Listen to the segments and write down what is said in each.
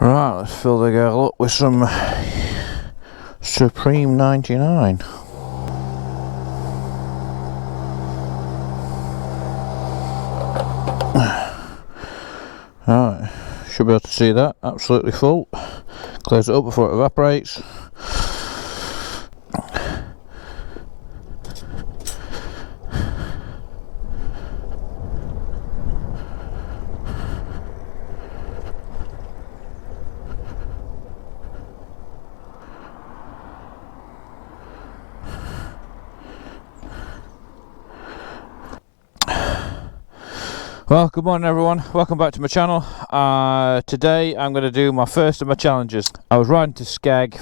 Right, let's fill the girl up with some Supreme 99. Right, should be able to see that, absolutely full. Close it up before it evaporates. Well, good morning everyone, welcome back to my channel. Today I'm going to do my first of my challenges. I was riding to Skeg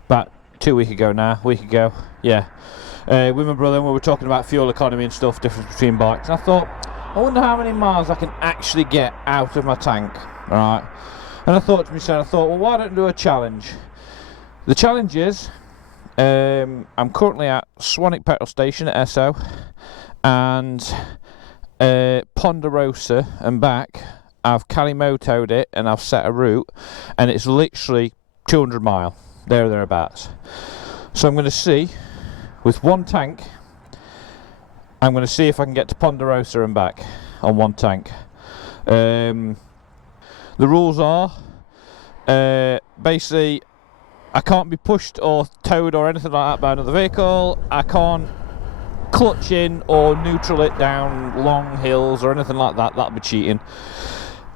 about 2 weeks ago now, with my brother, and we were talking about fuel economy and stuff, difference between bikes, and I thought, I wonder how many miles I can actually get out of my tank, right? And I thought to myself, well, why don't I do a challenge? The challenge is, I'm currently at Swanwick petrol station at SO, and Ponderosa and back. I've Kalimoto'd it and I've set a route, and it's literally 200 mile thereabouts. So I'm going to see, with one tank, I'm going to see if I can get to Ponderosa and back on one tank. The rules are basically I can't be pushed or towed or anything like that by another vehicle. I can't clutch in or neutral it down long hills or anything like that. That'd be cheating.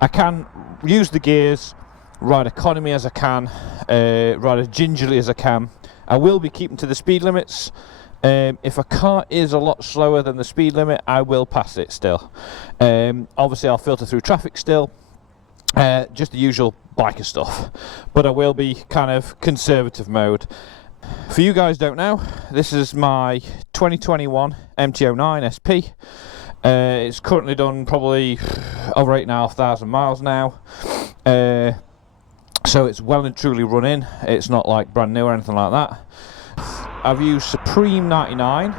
I can use the gears, ride economy as I can, ride as gingerly as I can. I will be keeping to the speed limits. If a car is a lot slower than the speed limit, I will pass it still. Obviously I'll filter through traffic still, just the usual biker stuff, but I will be kind of conservative mode. For you guys don't know, this is my 2021 MT09SP. It's currently done probably over 8,500 miles now. So it's well and truly running. It's not like brand new or anything like that. I've used Supreme 99.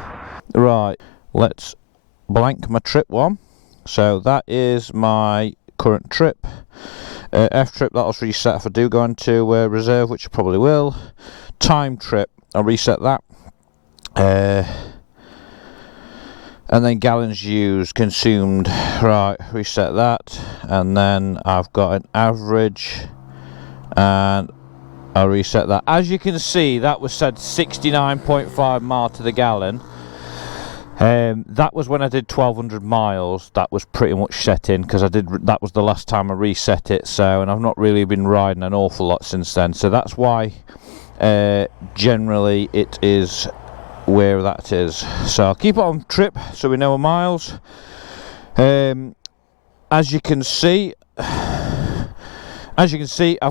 Right, let's blank my trip one. So that is my current trip. F trip, that'll reset if I do go into reserve, which I probably will. Time trip, I'll reset that. And then gallons used, consumed, right, reset that. And then I've got an average, and I'll reset that. As you can see, that was said 69.5 mile to the gallon. That was when I did 1,200 miles. That was pretty much set in, because that was the last time I reset it. So, and I've not really been riding an awful lot since then. So that's why generally it is where that is. So I'll keep it on trip so we know our miles. As you can see, I've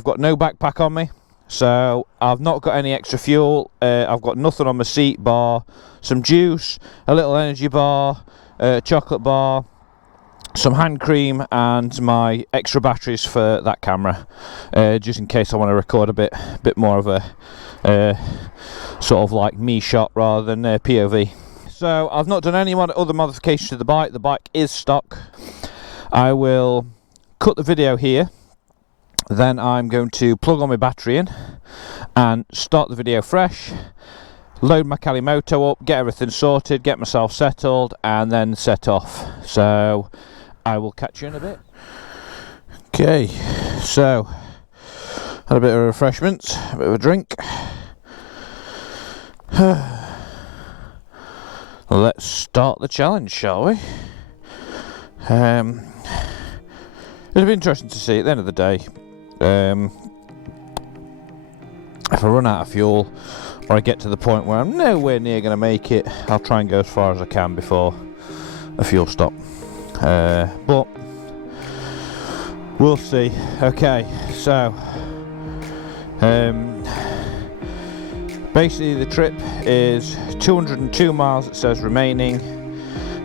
got no backpack on me, so I've not got any extra fuel. I've got nothing on my seat bar, some juice, a little energy bar, chocolate bar, some hand cream, and my extra batteries for that camera, just in case I want to record a bit more of a sort of like me shot rather than POV. So I've not done any other modifications to the bike. The bike is stock. I will cut the video here, then I'm going to plug on my battery in and start the video fresh, load my Kalimoto up, get everything sorted, get myself settled, and then set off. So I will catch you in a bit. Okay, so had a bit of refreshments, a bit of a drink. Let's start the challenge, shall we? It'll be interesting to see at the end of the day. If I run out of fuel, or I get to the point where I'm nowhere near going to make it, I'll try and go as far as I can before a fuel stop. But we'll see. Okay, so basically the trip is 202 miles, it says remaining.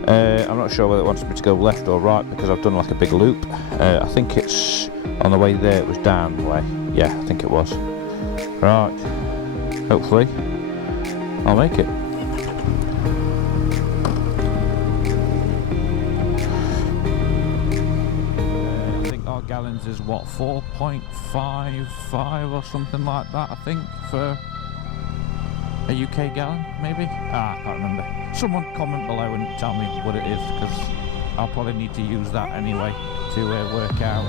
I'm not sure whether it wants me to go left or right, because I've done like a big loop. I think it's on the way there, it was down the way. Yeah, I think it was. Right, hopefully I'll make it. I think our gallons is what, 4.55 or something like that, I think, for a UK gallon, maybe? I can't remember. Someone comment below and tell me what it is, because I'll probably need to use that anyway to work out.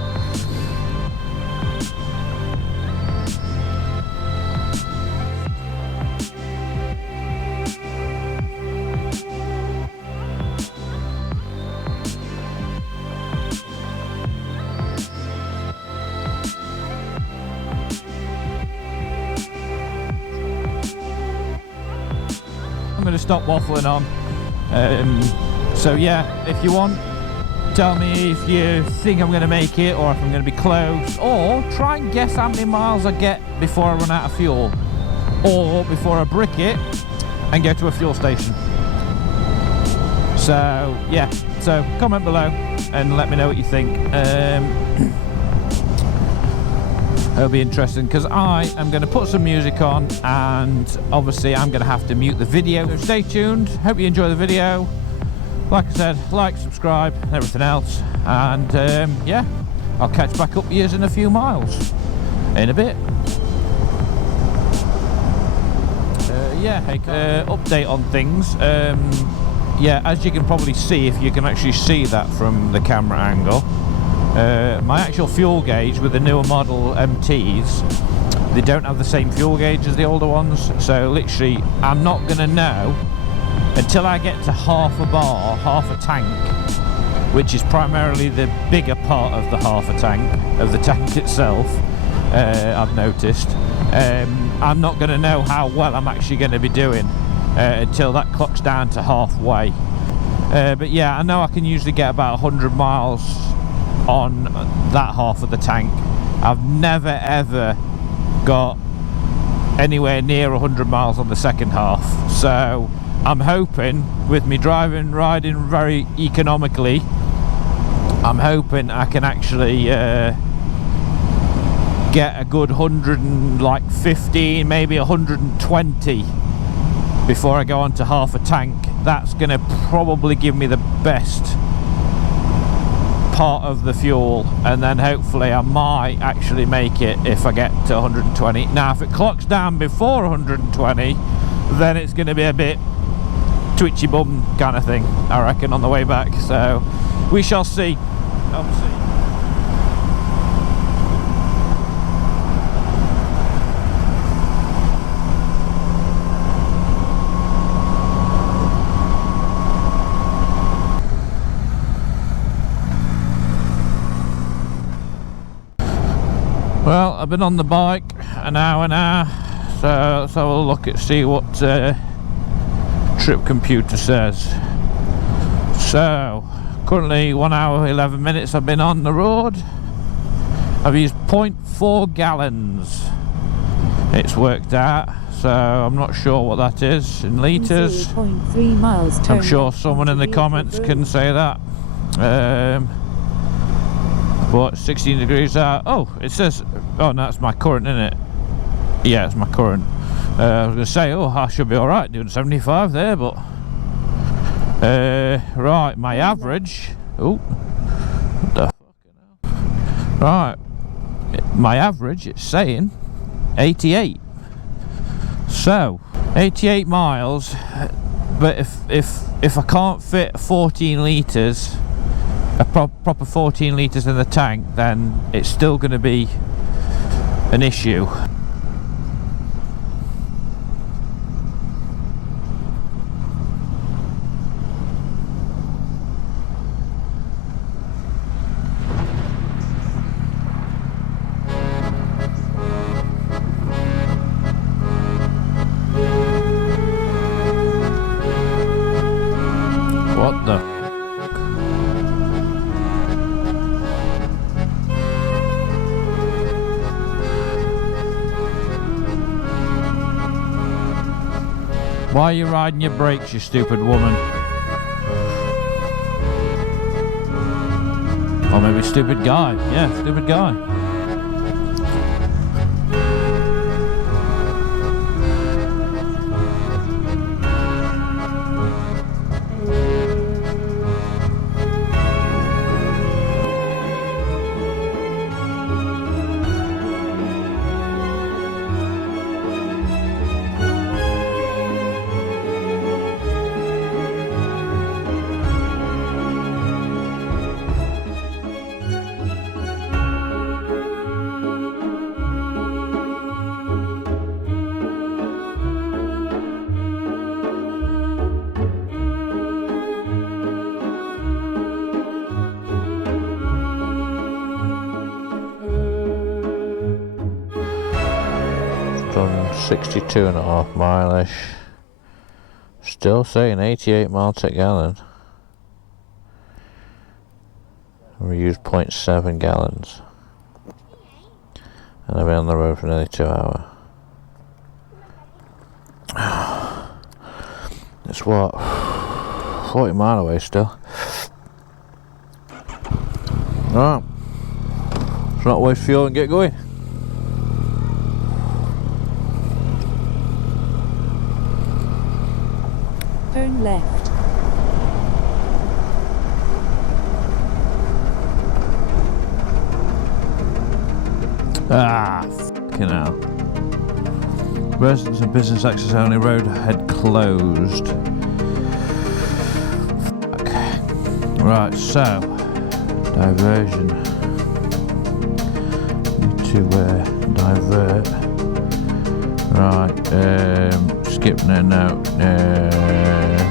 I'm going to stop waffling on. So yeah, if you want, tell me if you think I'm going to make it or if I'm going to be close, or try and guess how many miles I get before I run out of fuel, or before I brick it and go to a fuel station. So yeah, so comment below and let me know what you think. It'll be interesting because I am going to put some music on, and obviously I'm going to have to mute the video. So stay tuned. Hope you enjoy the video. Like I said, like, subscribe, and everything else. And yeah, I'll catch back up with you in a few miles in a bit. Yeah, update on things. Yeah, as you can probably see, if you can actually see that from the camera angle, my actual fuel gauge with the newer model MTs, they don't have the same fuel gauge as the older ones, so literally I'm not going to know until I get to half a bar, half a tank, which is primarily the bigger part of the half a tank, of the tank itself. I've noticed I'm not going to know how well I'm actually going to be doing until that clocks down to halfway. But yeah, I know I can usually get about 100 miles on that half of the tank. I've never ever got anywhere near 100 miles on the second half, so I'm hoping with me riding very economically, I'm hoping I can actually get a good 115, maybe 120 before I go on to half a tank. That's going to probably give me the best part of the fuel, and then hopefully I might actually make it if I get to 120. Now if it clocks down before 120, then it's going to be a bit twitchy bum kind of thing, I reckon, on the way back. So we shall see. Obviously. Well, I've been on the bike an hour now, so let's have a look at see what trip computer says. So currently 1 hour 11 minutes I've been on the road. I've used 0.4 gallons, it's worked out, so I'm not sure what that is in litres. 0.3 miles. I'm sure someone in the comments can say that. But 16 degrees out. Oh, it says, oh no, it's my current, isn't it? Yeah, it's my current. I was going to say, oh, I should be alright doing 75 there, but right, my average, oh, what the fucking hell? Right, my average, it's saying 88. So 88 miles, but if I can't fit 14 litres, a proper 14 litres in the tank, then it's still going to be an issue. What the? Why are you riding your brakes, you stupid woman? Or maybe stupid guy. Yeah, stupid guy. 62.5 mileage. Still saying 88 miles per gallon. We used 0.7 gallons. And I've been on the road for nearly 2 hours. It's what? 40 mile away still. Right. Let's not waste fuel and get going. Turn left. Ah, fucking hell. Residents and business access only, road ahead closed. Fuck. Right, so diversion. Need to divert. Right, skip no.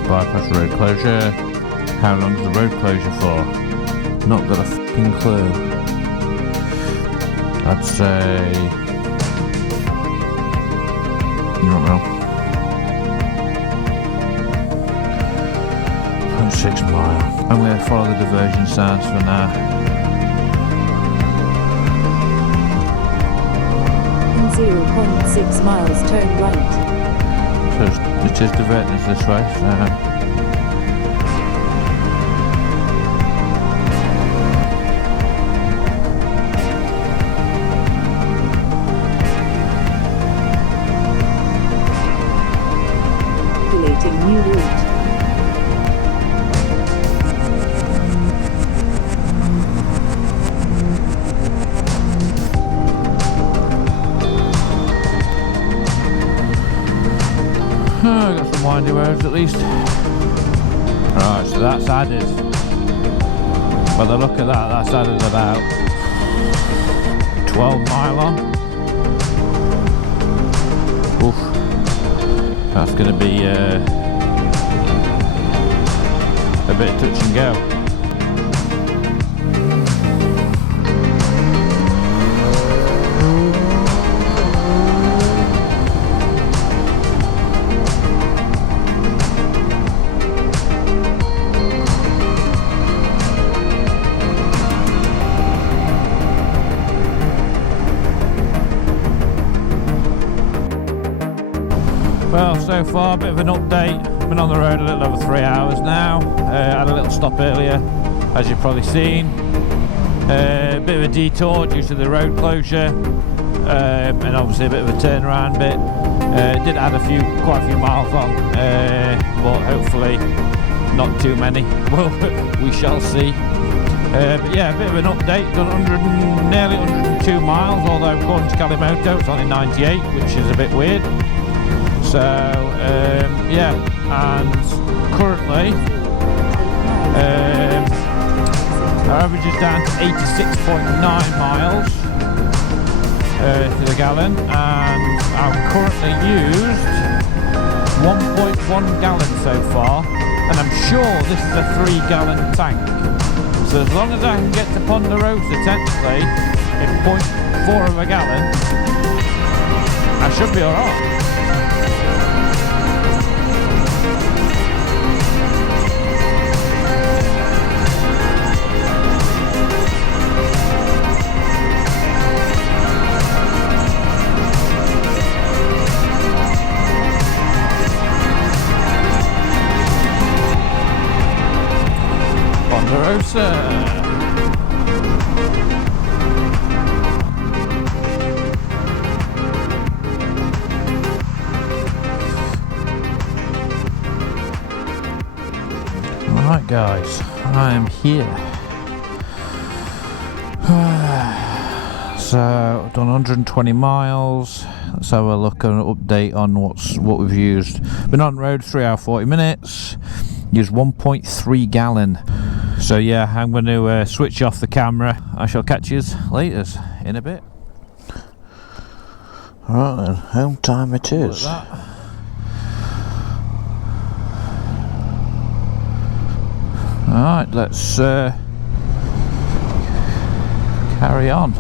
Bypass road closure. How long's the road closure for? Not got a fucking clue. I'd say, you don't know, 0.6 mile. I'm going to follow the diversion signs for now. In 0.6 miles, turn right. So it is diverting us this way, so. New route. Oh, got some windy roads at least. Right, so that's added. By the look of that, that's added about 12 mile on. Oof. That's going to be a bit touch and go. Well, so far, a bit of an update. Been on the road a little over 3 hours now. Had a little stop earlier, as you've probably seen. A bit of a detour due to the road closure, and obviously a bit of a turnaround bit. Did add quite a few miles on, but hopefully not too many. Well, we shall see. But yeah, a bit of an update. Done nearly 102 miles, although according to Kalimoto it's only 98, which is a bit weird. So yeah, and currently our average is down to 86.9 miles to the gallon, and I've currently used 1.1 gallon so far, and I'm sure this is a 3-gallon tank. So as long as I can get to Ponderosa technically in 0.4 of a gallon, I should be alright. Ponderosa. Alright guys, I am here. So I've done 120 miles. Let's have a look and an update on what we've used. Been on the road 3 hours 40 minutes. Used 1.3 gallon. So yeah, I'm going to switch off the camera. I shall catch you later in a bit. Right then, home time it is. Alright, let's carry on.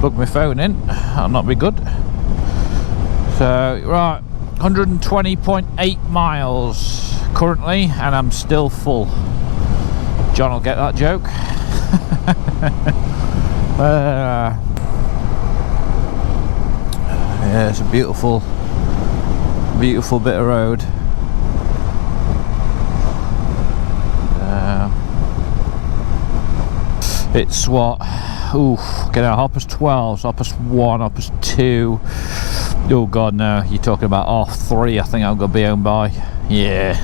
Plug my phone in, that'll not be good. So, right, 120.8 miles currently, and I'm still full. John will get that joke. Yeah, it's a beautiful bit of road. It's what? Oof, get out, 12, 1, 2. Oh god, no, you're talking about 3. I think I'm gonna be home by. Yeah,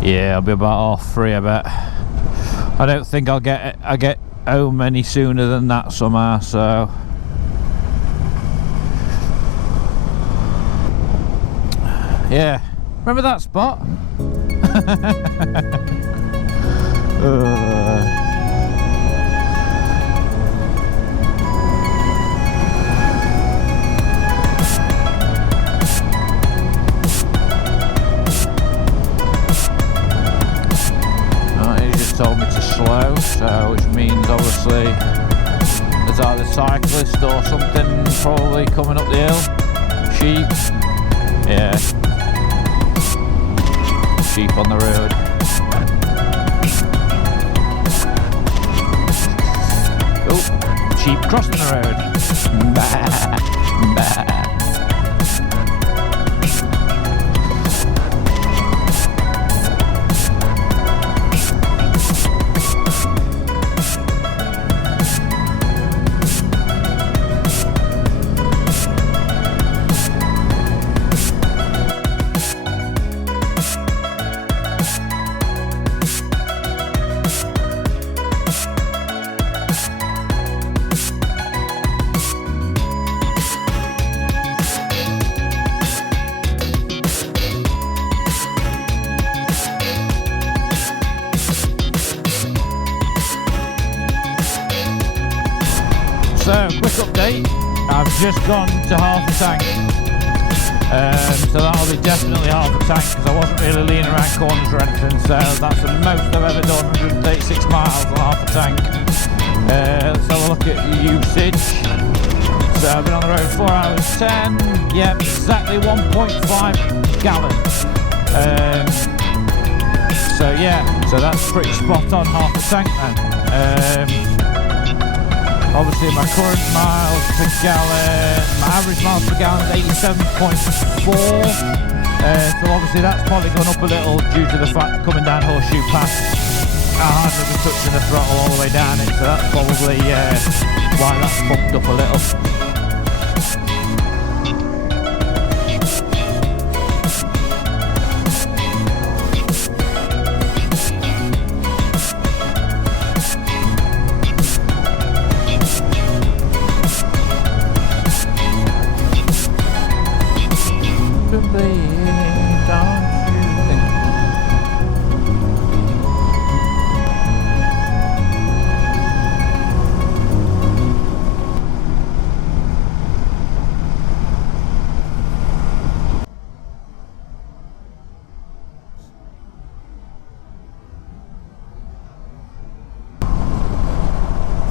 I'll be about 3, I bet. I don't think I get home any sooner than that somehow, so yeah. Remember that spot? He just told me to slow, so which means obviously there's either a cyclist or something probably coming up the hill. Sheep. Yeah. Sheep on the road. Oh, sheep crossing the road. Bah, bah. So, quick update, I've just gone to half a tank, so that'll be definitely half a tank because I wasn't really leaning around corners or anything, so that's the most I've ever done, 136 miles on half a tank. Let's have a look at usage. So I've been on the road 4 hours 10, yep, exactly 1.5 gallons. So yeah, so that's pretty spot on, half a tank then. Obviously my current miles per gallon, my average miles per gallon is 87.4, so obviously that's probably gone up a little due to the fact that coming down Horseshoe Pass I hardly be touching the throttle all the way down it, so that's probably why that's bumped up a little.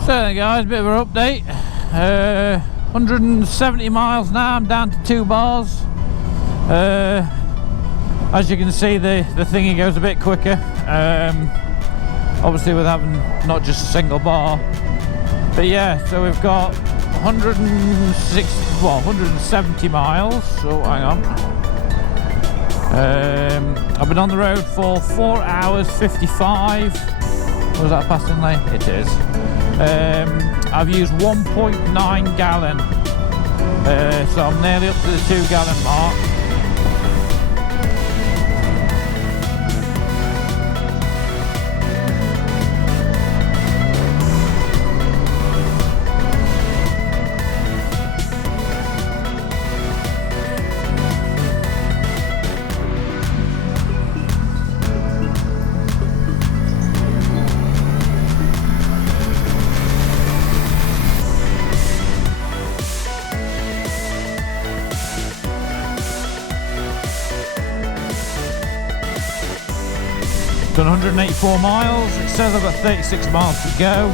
So then guys, bit of an update. 170 miles now, I'm down to 2 bars. As you can see, the thingy goes a bit quicker. Obviously with having not just a single bar. But yeah, so we've got 170 miles. So hang on. I've been on the road for 4 hours 55. Was that passing lane? It is. I've used 1.9 gallon, so I'm nearly up to the 2 gallon mark. Done 184 miles. It says I've got 36 miles to go.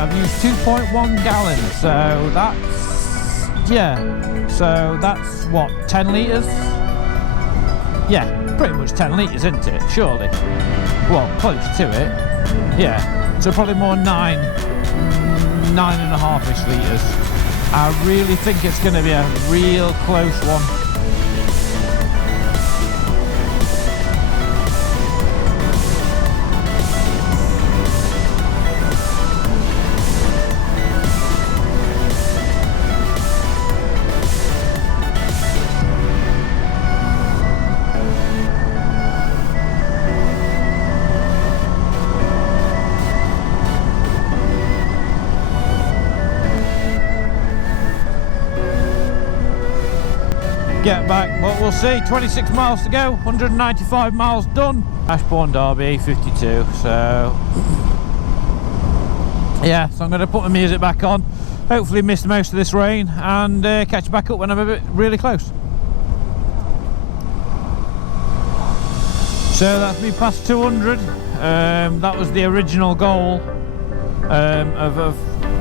I've used 2.1 gallons, so that's yeah, so that's what, 10 litres? Yeah, pretty much 10 litres, isn't it? Surely. Well, close to it. Yeah, so probably more 9.5-ish litres. I really think it's going to be a real close one. Get back, but we'll see. 26 miles to go, 195 miles done. Ashbourne Derby 52. So yeah, so I'm going to put my music back on, hopefully miss most of this rain, and catch back up when I'm a bit really close. So that's me past 200. That was the original goal of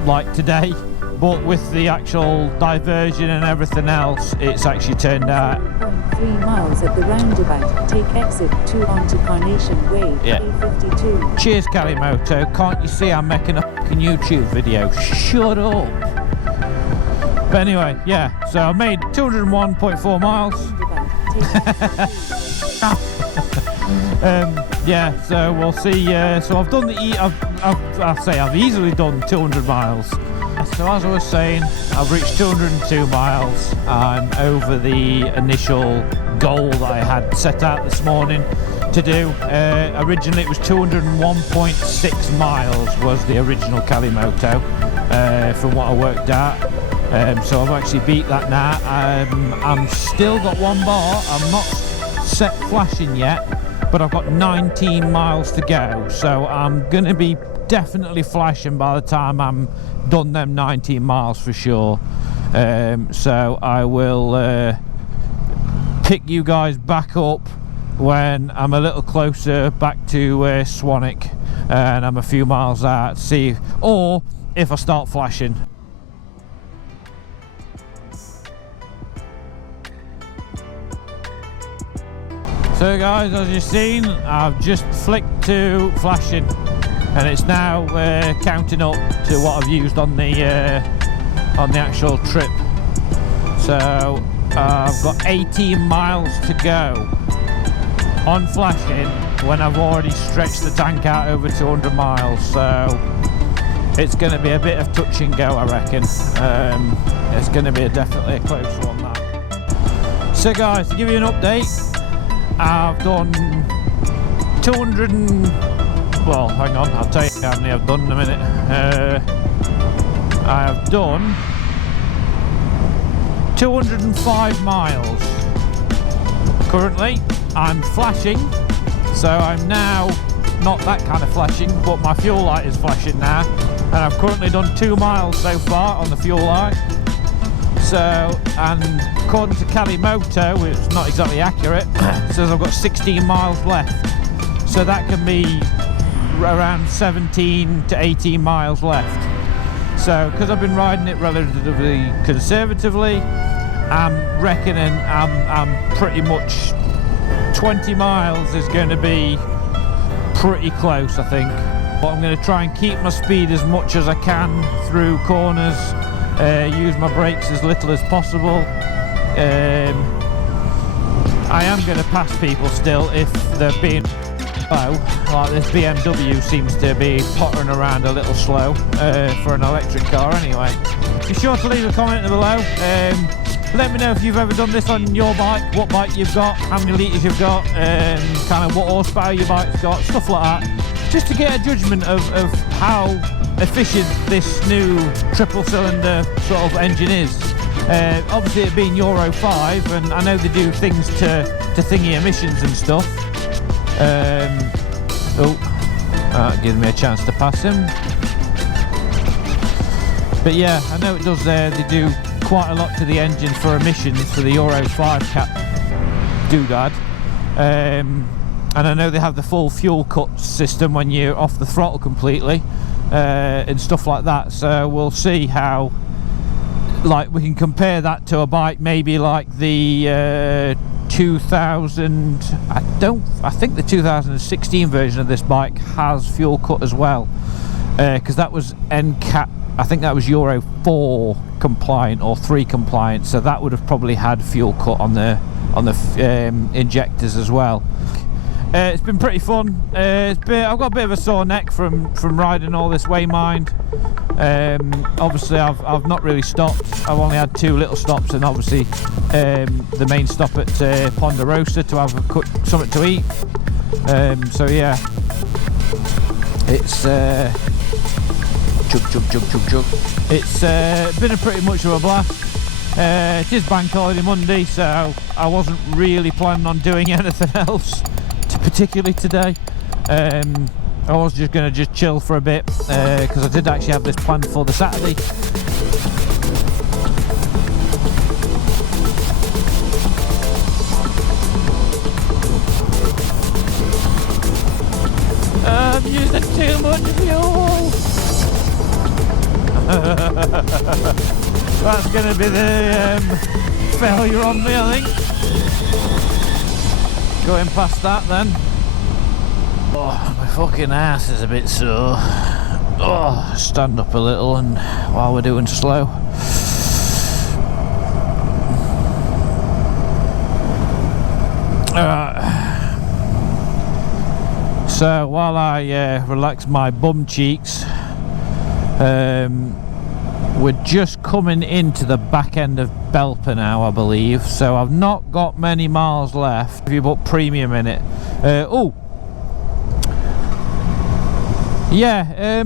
like today. But with the actual diversion and everything else, it's actually turned out. 0.3 miles at the roundabout. Take exit 2 onto Carnation Way. Yeah. A52. Cheers, Kalimoto. Can't you see I'm making a fucking YouTube video? Shut up. But anyway, yeah. So I made 201.4 miles. Yeah. So we'll see. So I've done the. I've easily done 200 miles. So as I was saying, I've reached 202 miles. I'm over the initial goal that I had set out this morning to do. Originally it was 201.6 miles was the original Kalimoto, from what I worked out. So I've actually beat that now. I'm still got one bar. I'm not set flashing yet, but I've got 19 miles to go. So I'm going to be definitely flashing by the time I'm done them 19 miles for sure. So I will pick you guys back up when I'm a little closer back to Swanwick and I'm a few miles out, see, or if I start flashing. So guys, as you've seen, I've just flicked to flashing, and it's now counting up to what I've used on the actual trip. So I've got 18 miles to go on flashing when I've already stretched the tank out over 200 miles. So it's going to be a bit of touch and go, I reckon. It's going to be definitely a close one, that. So guys, to give you an update, I've done 200 and... well, hang on, I'll tell you how many I've done in a minute. I have done 205 miles. Currently, I'm flashing, so I'm now not that kind of flashing, but my fuel light is flashing now, and I've currently done 2 miles so far on the fuel light. So, and according to Kalimoto, which is not exactly accurate, says I've got 16 miles left. So that can be around 17 to 18 miles left. So, because I've been riding it relatively conservatively, I'm reckoning I'm pretty much 20 miles is going to be pretty close, I think. But I'm going to try and keep my speed as much as I can through corners, use my brakes as little as possible. I am going to pass people still if they're being slow, like this BMW seems to be pottering around a little slow for an electric car anyway. Be sure to leave a comment below. Let me know if you've ever done this on your bike, what bike you've got, how many litres you've got, kind of what horsepower your bike's got, stuff like that, just to get a judgment of how efficient this new triple cylinder sort of engine is. Obviously it being Euro 5, and I know they do things to thingy emissions and stuff. That gives me a chance to pass him. But yeah, I know it does they do quite a lot to the engine for emissions for the Euro 5 cap doodad. And I know they have the full fuel cut system when you're off the throttle completely, and stuff like that. So we'll see how like we can compare that to a bike maybe like the 2000, I think the 2016 version of this bike has fuel cut as well, because that was NCAP, I think that was Euro 4 compliant or 3 compliant, so that would have probably had fuel cut on the injectors as well. It's been pretty fun. I've got a bit of a sore neck from riding all this Waymind. Obviously I've not really stopped. I've only had 2 little stops, and obviously the main stop at Ponderosa to have something to eat. So yeah, it's chug. It's been a pretty much of a blast. It is Bank Holiday Monday, so I wasn't really planning on doing anything else, particularly today. I was just going to chill for a bit, because I did actually have this planned for the Saturday. I'm using too much fuel! That's going to be the failure on me, I think. Going past that then. Oh, my fucking ass is a bit sore. Oh, stand up a little and while we're doing slow. So while I relax my bum cheeks, we're just coming into the back end of Belper now, I believe, so I've not got many miles left if you put premium in it. Oh yeah,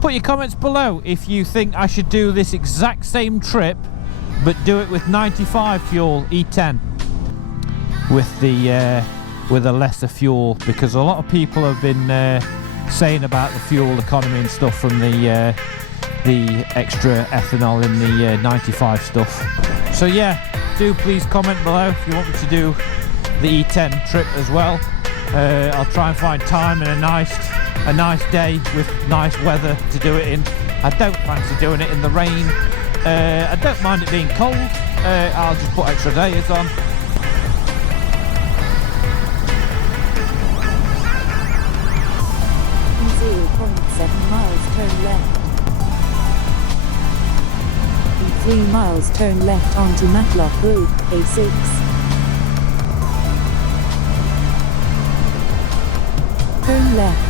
put your comments below if you think I should do this exact same trip but do it with 95 fuel E10 with the lesser fuel, because a lot of people have been saying about the fuel economy and stuff from the extra ethanol in the 95 stuff. So yeah, do please comment below if you want me to do the E10 trip as well. I'll try and find time and a nice day with nice weather to do it in. I don't fancy doing it in the rain. I don't mind it being cold. I'll just put extra layers on. 0.7 miles, turn left. In 3 miles, turn left onto Matlock Road, A6. Turn left.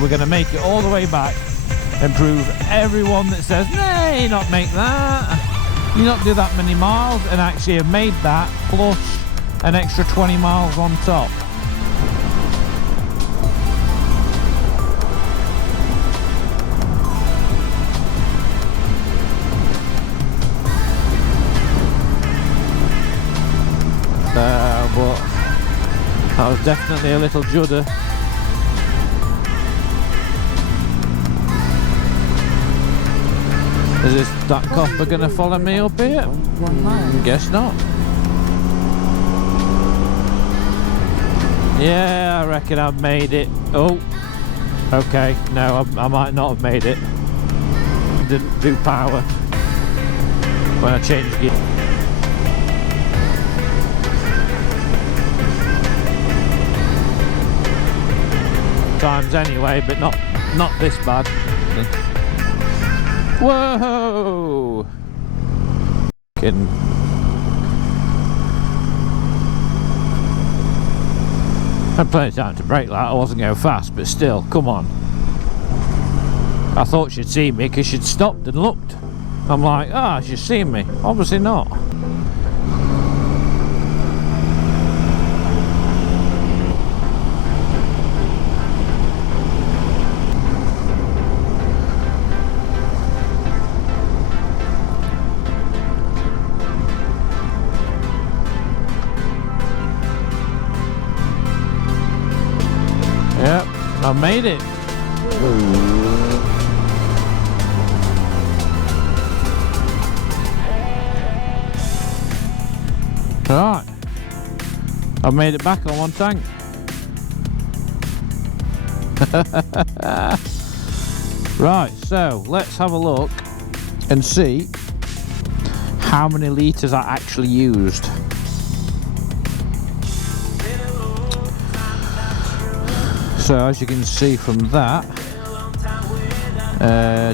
We're going to make it all the way back and prove everyone that says, nah, you not make that, you not do that many miles, and actually have made that plus an extra 20 miles on top. But that was definitely a little judder. Is that copper going to follow me up here? 1 mile. Guess not. Yeah, I reckon I've made it. Oh, okay. No, I might not have made it. Didn't do power when I changed gear. Times anyway, but not this bad. Whoa! Kidding. I had plenty of time to brake that. I wasn't going fast, but still, come on. I thought she'd seen me because she'd stopped and looked. I'm like, ah, she's seen me. Obviously not. I made it. Right, I've made it back on one tank. Right, so let's have a look and see how many litres I actually used. So as you can see from that,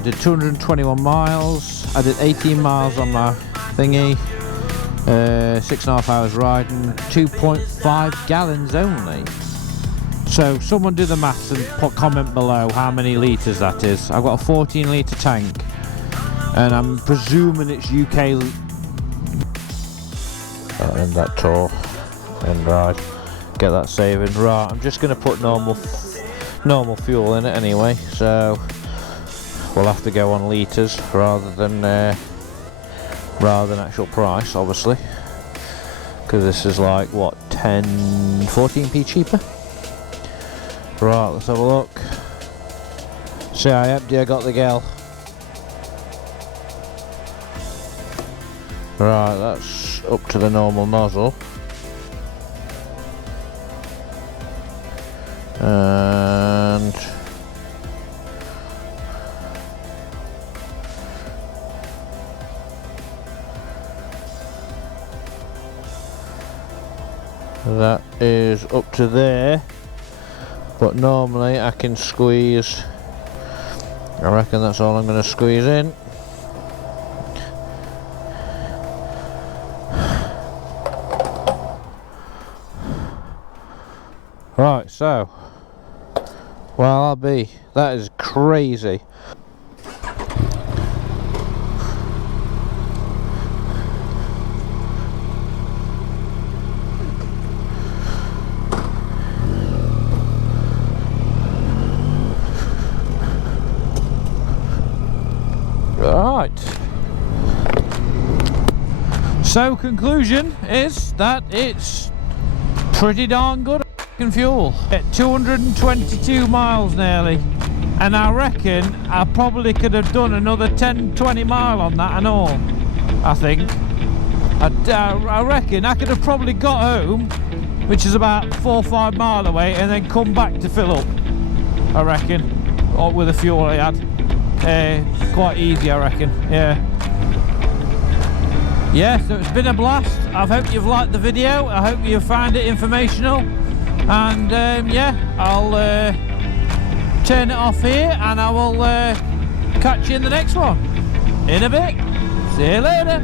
did 221 miles. I did 18 miles on my thingy, 6.5 hours riding, 2.5 gallons only. So someone do the maths and put comment below how many litres that is. I've got a 14 litre tank, and I'm presuming it's UK. End that tour, end ride, get that saving. Right, I'm just going to put normal fuel in it anyway, so we'll have to go on litres rather than actual price, obviously, because this is like what, 14p cheaper. Right, let's have a look. See how empty I got the gel. Right, that's up to the normal nozzle. And that is up to there, but normally I can squeeze, I reckon that's all I'm going to squeeze in. Right, so well, I'll be, that is crazy. Right, so conclusion is that it's pretty darn good fuel at 222 miles nearly, and I reckon I probably could have done another 10-20 mile on that and all. I think I reckon I could have probably got home, which is about 4 or 5 miles away, and then come back to fill up, I reckon, or with the fuel I had. Quite easy, I reckon. Yeah, so it's been a blast. I hope you've liked the video. I hope you found it informational. And yeah, I'll turn it off here, and I will catch you in the next one in a bit. See you later.